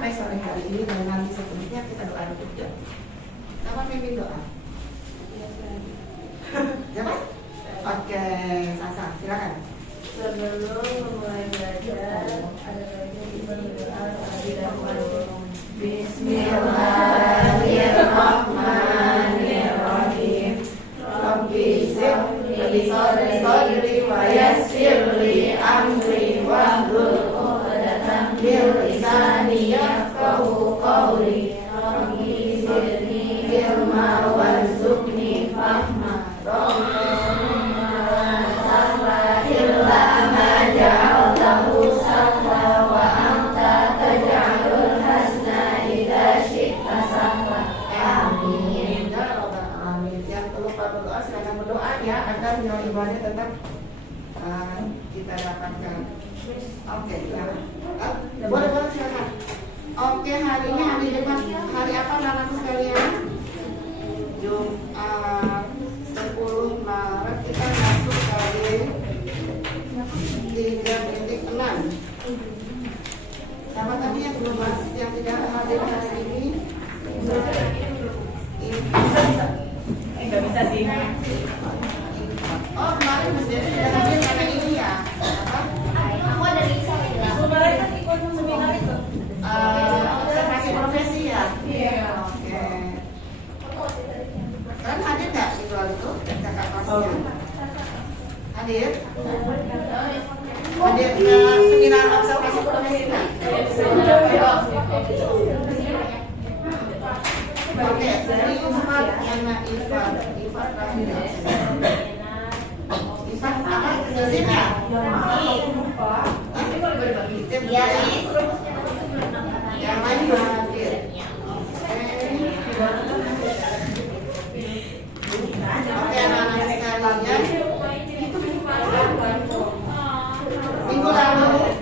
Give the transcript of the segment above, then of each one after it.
sampai sore hari ini dan nanti seterusnya kita doa dulu. Kapan mimpin doa? Siapa? Oke, Sasa, silakan. Sebelum memulai belajar, ada baiknya kita berdoa terlebih dahulu. Bismillahirrahmanirrahim. Rabbi shrah sadri wa yassir li amri wahlul 'uqdatam min lisani yafqahu qawli. Rabbi zidni ilma warzuqni fahma. Jawabannya tetap kita dapatkan. Oke, ya. Boleh silakan. Oke, hari ini hari Jumat. Hari apa anak sekalian? Jumat 10 Maret kita masuk kali 3.6. Siapa tadi yang belum masuk, yang tidak hadir hari ini? Nggak bisa sih. Oh, kemarin Mas Devi sudah hadir karena ini ya. Apa? Aku ada Lisa ya. Kemarin kan ikut seminar itu. Observasi profesi ya. Iya. Oke. Kalian hadir nggak visual itu? Kakak kelasnya. Hadir? Hadir ke seminar observasi profesi nggak? Oke, dari Ifat, Yana Ifat terakhir. Ifat apa? Izin ya? Iya, Yang lain hadir. Oke, anak-anak sekalian. Minggu lalu,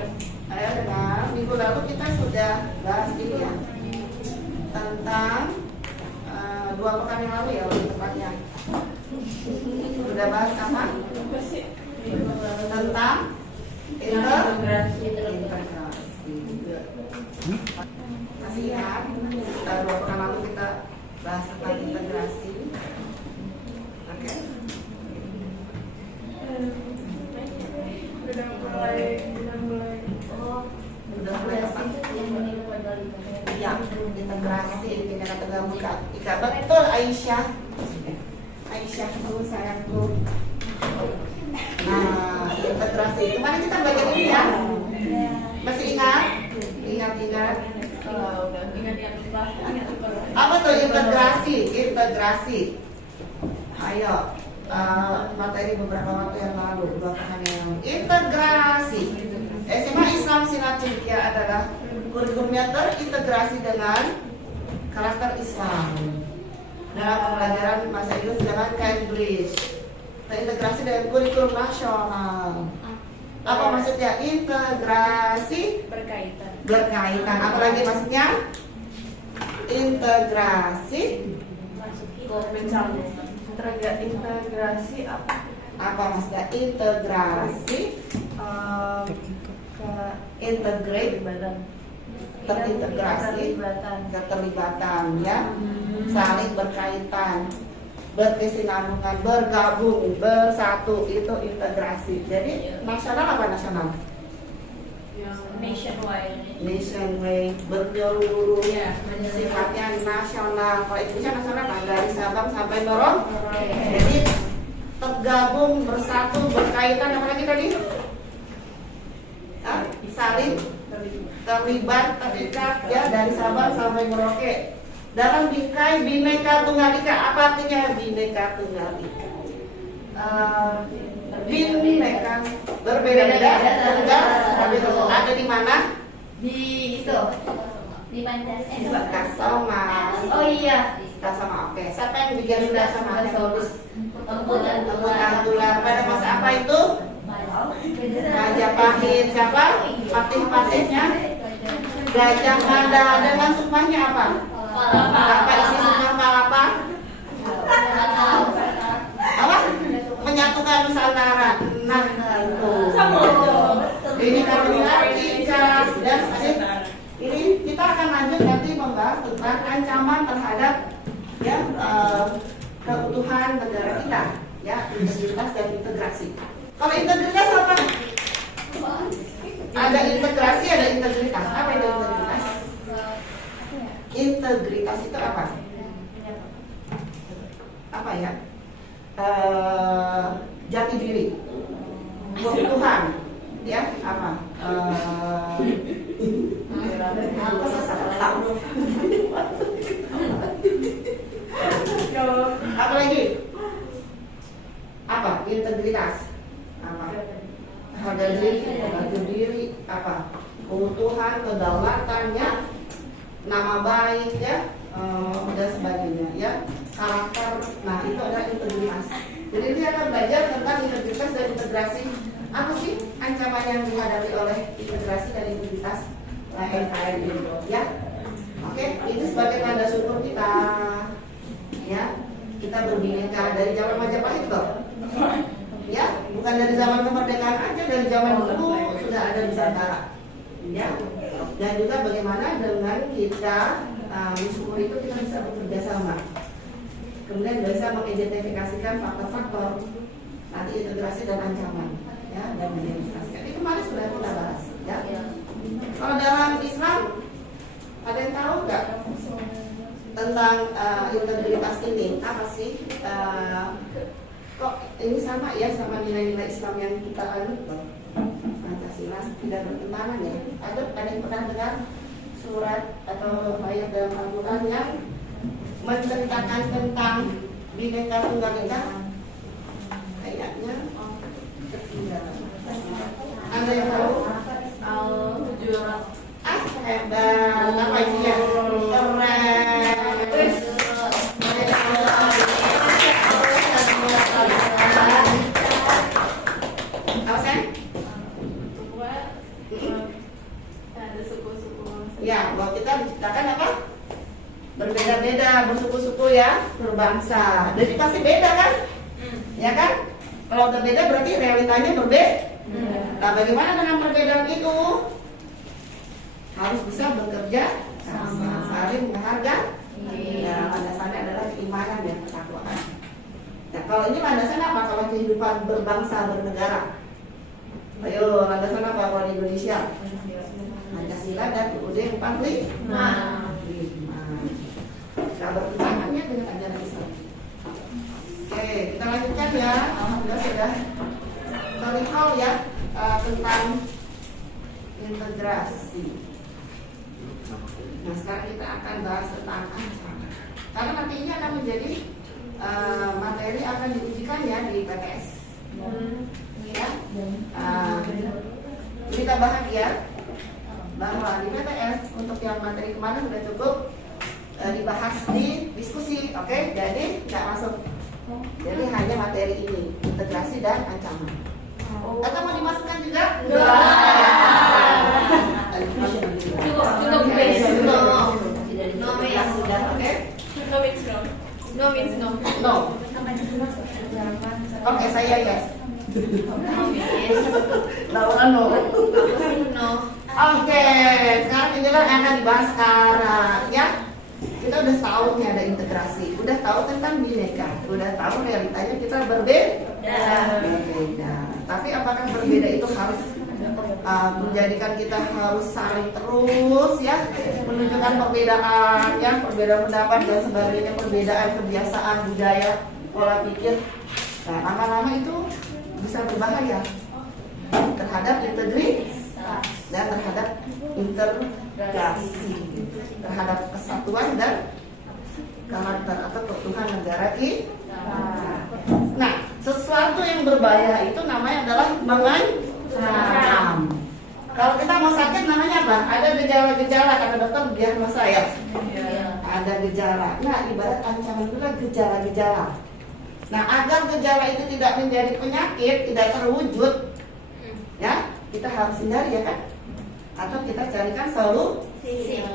ayo dengar. Minggu lalu kita sudah bahas ini ya, tentang 2 pekan yang lalu ya, lebih tepatnya. Sudah bahas apa? Tentang integrasi. Masih ingat? 2 pekan lalu kita bahas tentang integrasi. Oke. Udah mulai. Udah mulai apa? Ya, integrasi dengan kata muka. Betul Aisyah. Aisyah tuh sayangku. Nah, integrasi. Kemarin kita belajar ini ya. Masih ingat? Ingat. Apa tuh integrasi? Integrasi. Ayo, materi beberapa waktu yang lalu, 2 pekan yang lalu. Integrasi. SMA Islam Silat Cendekia adalah kurikulumnya terintegrasi dengan karakter Islam dalam pembelajaran bahasa Inggris dengan Cambridge, terintegrasi dengan kurikulum nasional. Apa maksudnya integrasi? Berkaitan. Apalagi maksudnya integrasi? Integrasi apa? Apa maksudnya integrasi? Integrate, terintegrasi, keterlibatan ya, saling berkaitan, berkesinambungan, bergabung, bersatu, itu integrasi. Jadi nasional apa nasional? Nationwide, bergeluruh, sifatnya nasional. Kalau Indonesia nasional kan dari Sabang sampai Merauke. Jadi tergabung, bersatu, berkaitan, apa lagi tadi? Saling terlibat, terikat ya, dari Sabang sampai Merauke. Dalam bingkai Bhinneka Tunggal Ika. Apa artinya Bhinneka Tunggal Ika? Bhinneka, berbeda-beda, tunggal, tapi ada di mana? Di itu. Di Pancasila. Kasama. Oh iya. Kasama. Oke. Siapa yang bikin Kasama? Tembut Tular. Pada masa apa itu? Majapahit. Siapa? Patih-patihnya? Gajah Mada. Dan sumpahnya apa? Apa isi sumpah Palapa? Apa? Menyatukan Nusantara. Nah, itu. Ini kami dan ini kita akan ancaman terhadap ya keutuhan negara kita, ya, integritas dan integrasi. Kalau integritas apa? Ada integrasi, ada integritas. Apa itu integritas? Integritas itu apa? Apa ya? Jati diri, keutuhan, ya, apa? Apa sesuatu? Apa lagi? Apa? Integritas. Apa? Harga diri, apa? Keutuhan, kedaulatannya, nama baik, ya, dan sebagainya, ya, karakter. Nah, itu adalah integritas. Jadi dia akan belajar tentang integritas dan integrasi. Apa sih ancaman yang dihadapi oleh integrasi dan integritas NKRI itu, ya? Oke, ini sebagai tanda syukur kita, ya. Kita berbineka dari zaman Majapahit loh, ya, bukan dari zaman kemerdekaan aja, dari zaman dulu sudah ada Nusantara, ya. Dan juga bagaimana dengan kita mensyukuri itu kita bisa bekerja sama, kemudian bisa mengidentifikasikan faktor-faktor nanti integrasi dan ancaman, ya, dan mendemonstrasikan. Itu kemarin sudah kita bahas, ya. Kalau dalam Islam ada yang tahu nggak tentang integritas ini? Apa sih? Kok ini sama ya sama nilai-nilai Islam yang kita anut loh? Pancasila tidak bertentangan ya. Ada yang pernah dengar surat atau ayat dalam Al-Quran yang menceritakan tentang Bhinneka Tunggal Ika? Ayatnya ada yang tahu? Al-Hujurat. Hebat, apa isinya? Keren. Apa sih? Ada suku-suku. Ya, bahwa kita diciptakan apa? Berbeda-beda, bersuku-suku ya, berbangsa. Jadi pasti beda kan? Ya kan? Kalau berbeda berarti realitanya berbeda. Nah, bagaimana dengan perbedaan itu? Harus bisa bekerja sama, saling menghargai. Ya, landasannya adalah keimanan dan ketakwaan. Nah, kalau ini landasan apa? Kalau kehidupan berbangsa, bernegara. Ayo, landasan apa kalau di Indonesia? Pancasila dan UUD 45. Nah, bertentangannya dengan ajaran Islam. Oke, kita lanjutkan ya. Alhamdulillah sudah terlihat ya tentang integrasi. Nah, sekarang kita akan bahas tentang ancaman. Karena nanti ini akan menjadi materi akan diujikan ya di PTS. Ya. Kita bahagia bahwa di PTS untuk yang materi kemarin sudah cukup dibahas di diskusi, oke? Jadi nggak masuk. Jadi hanya materi ini, integrasi dan ancaman. Atau mau dimasukkan juga? Cukup base. No means Sudah, oke? no means no. No means no. No. Oke, saya yes. No means yes. Laura no. No. Oke, sekarang inilah yang akan dibahas sekarang ya. Kita udah tahu nih ada integrasi, udah tahu tentang bineka, udah tahu realitanya kita berbeda. Tapi apakah berbeda itu harus menjadikan kita harus saling terus ya menunjukkan perbedaan ya, perbedaan pendapat dan sebagainya, perbedaan kebiasaan, budaya, pola pikir. Nah, lama-lama itu bisa berbahaya terhadap integritas dan terhadap integrasi, terhadap kesatuan dan karakter atau keutuhan negara kita. Nah, sesuatu yang berbahaya itu namanya adalah mengancam. Kalau kita mau sakit namanya apa? Ada gejala-gejala, kata dokter diagnosa ya. Ada gejala. Nah, ibarat ancaman itu adalah gejala-gejala. Nah, agar gejala itu tidak menjadi penyakit, tidak terwujud, ya kita harus hindari ya kan? Atau kita carikan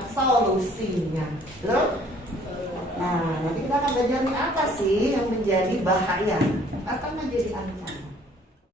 solusinya, betul? Nah, nanti kita akan belajar nih apa sih yang menjadi bahaya atau menjadi ancaman.